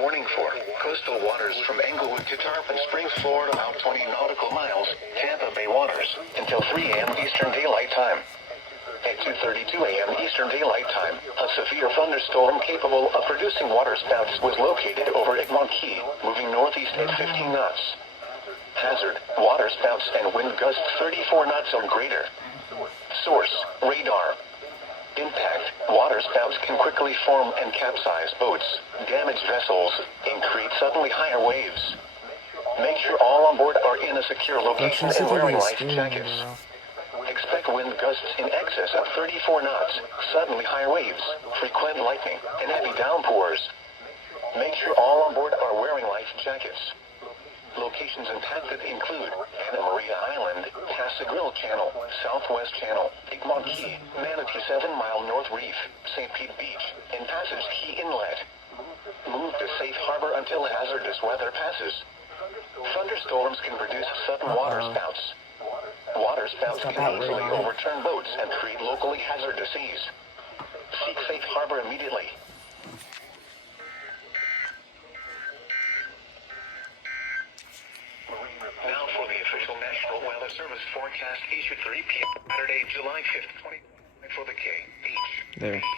warning for coastal waters from Englewood to Tarpon Springs, Florida, about 20 nautical miles, Tampa Bay waters, until 3 a.m. Eastern Daylight Time. At 2:32 a.m. Eastern Daylight Time, a severe thunderstorm capable of producing waterspouts was located over Egmont Key, moving northeast at 15 knots. Hazard, waterspouts and wind gusts 34 knots or greater. Source, radar. Impact, waterspouts can quickly form and capsize boats, damage vessels, and create suddenly higher waves. Make sure all on board are in a secure location and wearing life jackets. Expect wind gusts in excess of 34 knots, suddenly higher waves, frequent lightning, and heavy downpours. Make sure all on board are wearing life jackets. Locations impacted include Anna Maria Island, Passagrille Channel, Southwest Channel, Egmont Key, Manatee 7 Mile North Reef, St. Pete Beach, and Passage Key Inlet. Move to safe harbor until hazardous weather passes. Thunderstorms can produce sudden waterspouts. Waterspouts can easily overturn boats and create locally hazardous seas. Seek safe harbor immediately. Now for the official National Weather Service forecast issued 3 p.m. Saturday, July 5th, 2020 for the KHB32.